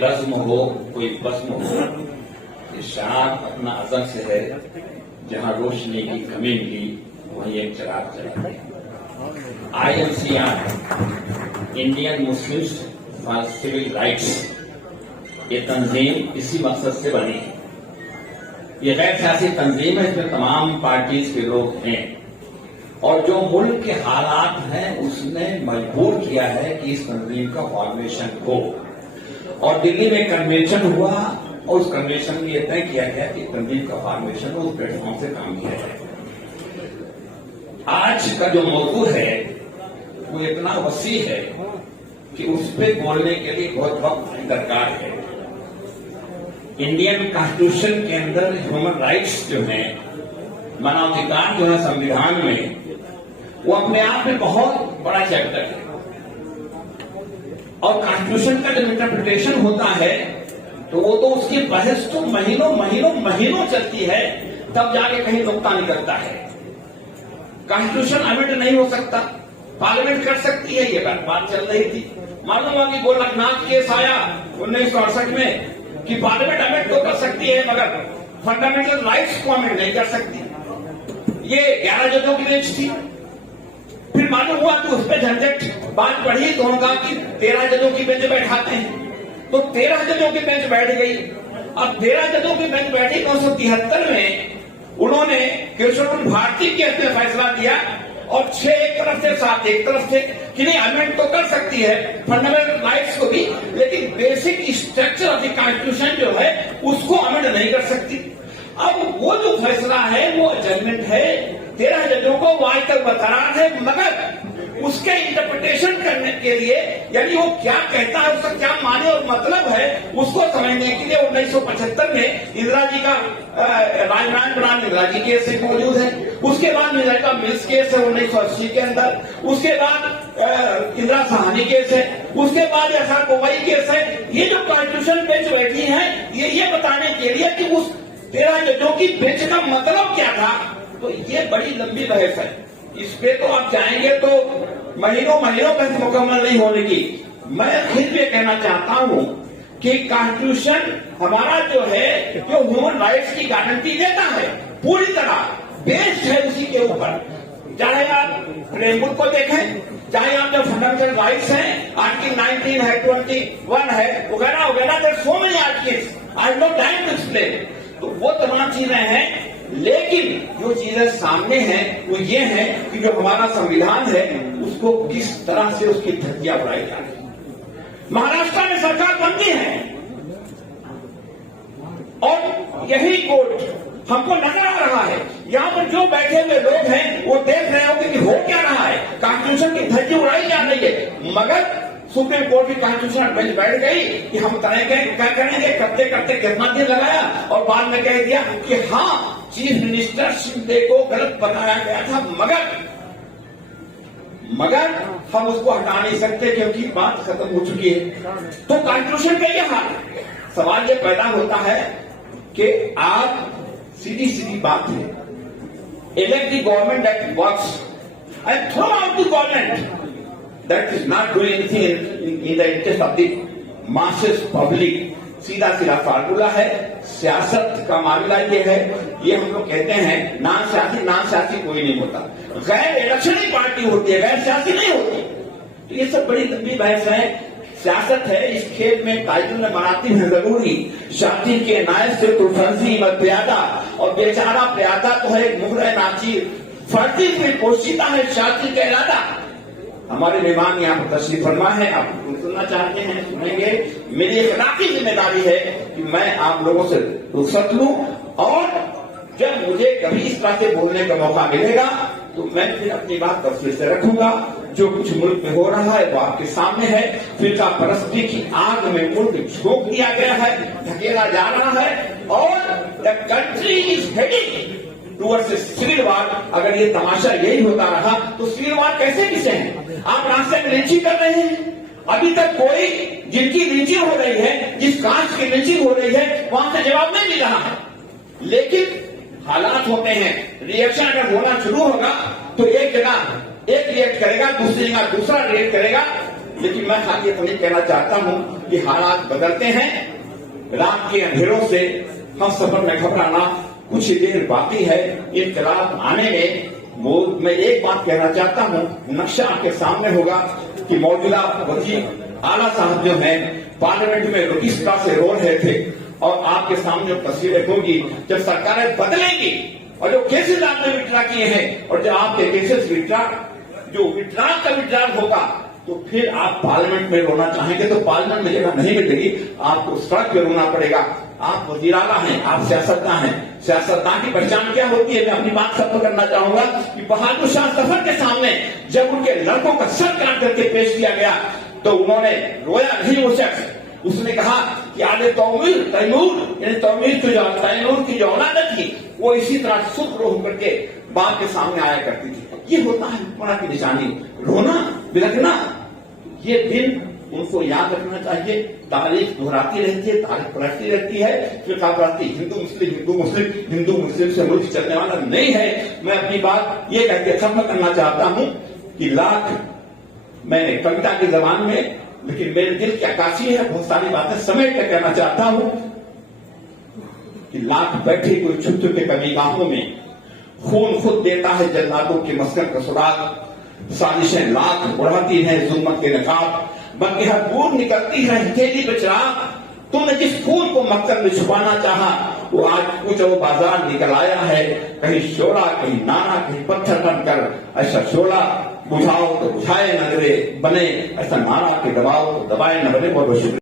रज्म हो, कोई बज्म हो, ये शाम अपना अज़म से है, जहां रोशनी की कमी मिली वहीं एक चिराग जला दिया। IMCR, Indian Muslims for civil rights, ये तंजीम इसी मकसद से बनी है। ये गैर सियासी तंजीम है, इसमें तमाम पार्टीज के लोग हैं और जो मुल्क के हालात हैं उसने मजबूर किया है कि इस तंजीम का फॉर्मेशन हो। और दिल्ली में कन्वेंशन हुआ और उस कन्वेंशन में यह तय किया गया कि तंजीम का फॉर्मेशन उस प्लेटफॉर्म से काम किया जाए। आज का जो मौजू है वो इतना वसी है कि उस पर बोलने के लिए बहुत वक्त दरकार है। इंडियन कॉन्स्टिट्यूशन के अंदर ह्यूमन राइट्स जो है, मानवाधिकार जो है संविधान में, वो अपने आप में बहुत बड़ा चैप्टर है। और कॉन्स्टिट्यूशन का जब इंटरप्रिटेशन होता है तो वो तो उसकी बहस तो महीनों चलती है, तब जाके कहीं नुक्ता निकलता है। कॉन्स्टिट्यूशन अमेंड नहीं हो सकता, पार्लियामेंट कर सकती है, ये बात चल रही थी। मालूम हुआ कि गोलकनाथ केस आया 1968 में कि पार्लियामेंट अमेंड तो कर सकती है मगर फंडामेंटल राइट्स को अमेंड नहीं कर सकती। ये 11 जजों की बेंच थी। फिर मालूम हुआ कि उस पर झंझट, बात बढ़ी तो उन्होंने कहा कि 13 जजों की बेंच बैठाते हैं, तो 13 जजों की बेंच बैठ गई। अब 13 जजों की बेंच बैठी 1973 में उन्होंने कृष्ण भारती केस में फैसला दिया और 6 एक तरफ से 7 एक तरफ से कि नहीं अमेंड तो कर सकती है फंडामेंटल राइट्स को भी, लेकिन basic structure of the constitution जो है उसको अमेंड नहीं कर सकती। अब वो जो फैसला है वो जजमेंट है, 13 जजों को वो आज तक बरकरार है, मगर उसके इंटरप्रिटेशन करने के लिए, यानी वो क्या कहता है, उसका क्या माने और मतलब है, उसको समझने के लिए 1975 में इंदिरा जी का राजनारायण प्रणाम इंदिरा जी केस एक मौजूद है। उसके बाद मिर्जा मिल्स केस है 1980 के अंदर। उसके बाद इंदिरा सहानी केस है। उसके बाद ऐसा कोवई केस है। ये जो कॉन्स्टिट्यूशन बेंच बैठी है ये बताने के लिए कि उस 13 जजों की बेंच का मतलब क्या था। तो ये बड़ी लंबी बहस है, इस पे तो आप जाएंगे तो महीनों बहस मुकम्मल नहीं होने की। मैं फिर भी कहना चाहता हूं कि कॉन्स्टिट्यूशन हमारा जो है जो ह्यूमन राइट्स की गारंटी देता है, पूरी तरह बेस्ड है उसी के ऊपर। चाहे आप प्रेमबुक को देखें, चाहे आप जो फंडामेंटल राइट्स हैं, आर्टिकल 19 है, 21 है, वगैरह वगैरह, there so many articles, I have no time to explain. तो वो तमाम चीजें हैं, लेकिन जो चीजें सामने हैं वो ये है कि जो हमारा संविधान है उसको किस तरह से उसकी धज्जियां उड़ाई जा रही है। महाराष्ट्र में सरकार बनती है और यही कोर्ट हमको नजर आ रहा है, यहाँ पर जो बैठे हुए लोग हैं वो देख रहे होंगे कि हो क्या रहा है, कॉन्स्टिट्यूशन की धज्जी उड़ाई जा रही है। मगर सुप्रीम कोर्ट की कॉन्स्टिट्यूशनल बेंच बैठ गई कि हम बताएंगे क्या करेंगे, करते करते कितना दिन लगाया और बाद में कह दिया कि हाँ चीफ मिनिस्टर शिंदे को गलत बताया गया था, मगर हम उसको हटा नहीं सकते क्योंकि बात खत्म हो चुकी है। तो कॉन्स्टिट्यूशन का यह हाल है। सवाल ये पैदा होता है कि आप सीधी बात है, elect the government that works and throw out the government that is not doing anything in the interest of the masses public। सीधा फार्मूला है। सियासत का मामला ये है, ये हम लोग कहते हैं नान सियासी कोई नहीं होता, गैर इलेक्शनरी पार्टी होती है, गैर सियासी नहीं होती। तो ये सब बड़ी लंबी बहस है, सियासत है। इस खेल में कायदे में मराती है जरूरी, शादी के नायब से तो फर्जी मत प्यादा, और बेचारा प्यादा तो है एक मुहर नाची, फर्जी में पोशीता है शादी का इरादा। हमारे मेहमान यहाँ पर तशरीफ फरमा है, आप सुनना चाहते हैं सुनेंगे। मेरी अखलाकी जिम्मेदारी है कि मैं आप लोगों से रुखसत लूं, और जब मुझे कभी इस तरह से बोलने का मौका मिलेगा तो मैं फिर अपनी बात तफसील से रखूंगा। जो कुछ मुल्क में हो रहा है वो आपके सामने है। फिरका परस्ती की आग में मुल्क झोंक दिया गया है, धकेला जा रहा है, और the country is heading towards civil war. अगर ये तमाशा यही होता रहा तो सिविल वार कैसे किसे हैं? आप रास्ते में लिंचिंग कर रहे हैं, अभी तक कोई जिनकी लिंचिंग हो रही है, जिस कास्ट की लिंचिंग हो रही है, वहां से जवाब नहीं मिल रहा है। लेकिन हालात होते हैं, रिएक्शन अगर होना शुरू होगा तो एक जगह एक रिएक्ट करेगा, दूसरी जगह दूसरा रिएक्ट करेगा, लेकिन मैं खाली इतना कहना चाहता हूं कि हालात बदलते हैं, रात के अंधेरों से हम सफर में घबराना, कुछ ही देर बाकी है इंकलाब आने में। वो मैं एक बात कहना चाहता हूं, नक्शा आपके सामने होगा कि मौजूदा वजीर आला साहब जो है पार्लियामेंट में रुकिस्ता से रो रहे थे, और आपके सामने तस्वीरें होगी जब सरकारें बदलेंगी और जो केसेस आपने विड्रा किए हैं और जब आपके केसेस विड्रा का विड्रॉल होगा तो फिर आप पार्लियामेंट में रोना चाहेंगे तो पार्लियामेंट में जगह नहीं मिलेगी, आपको सड़क पे रोना पड़ेगा। आप वजीर आला हैं, आप सियासतदान हैं। सियासतदान की पहचान क्या होती है? मैं अपनी बात सबको करना चाहूंगा कि बहादुर शाह जफर के सामने जब उनके लड़कों का सर काट करके पेश किया गया तो उन्होंने रोया नहीं वो शख्स, उसने कहा कि आगे तैमूर यानी तैमूर की जो औलाद थी वो इसी तरह सुख रो होकर के बाप के सामने आया करती थी। ये होता है हुक्मरान की निशानी, रोना बिलखना। ये दिन उनको याद रखना चाहिए। तारीख दोहराती रहती है, तारीख पलटती रहती है, फिरका पलटती, हिंदू मुस्लिम से मुल्क चलने वाला नहीं है। मैं अपनी बात ये कहकर खत्म करना चाहता हूं कि मैंने कविता की जबान में, लेकिन मेरे दिल की अक्कासी है, बहुत सारी बातें समेट कर कहना चाहता हूं कि लाख बैठे कोई छुप छुप के कभी गाहों में, खून खुद देता है जल्लादों के मस्कन का सुराग, साजिशें लाख बढ़ाती हैं जुल्मत के नकाब, बल्कि हर दूर निकलती है हथेली पे चिराग। तुमने जिस खून को मक्सद में छुपाना चाहा वो आज कुछ वो बाजार निकल आया है, कहीं शोला कहीं नाना कहीं पत्थर बनकर। ऐसा शोला बुझाओ तो बुझाए नजरे बने, ऐसा नारा के दबाओ तो दबाए न बने। बहुत बहुत शुक्रिया।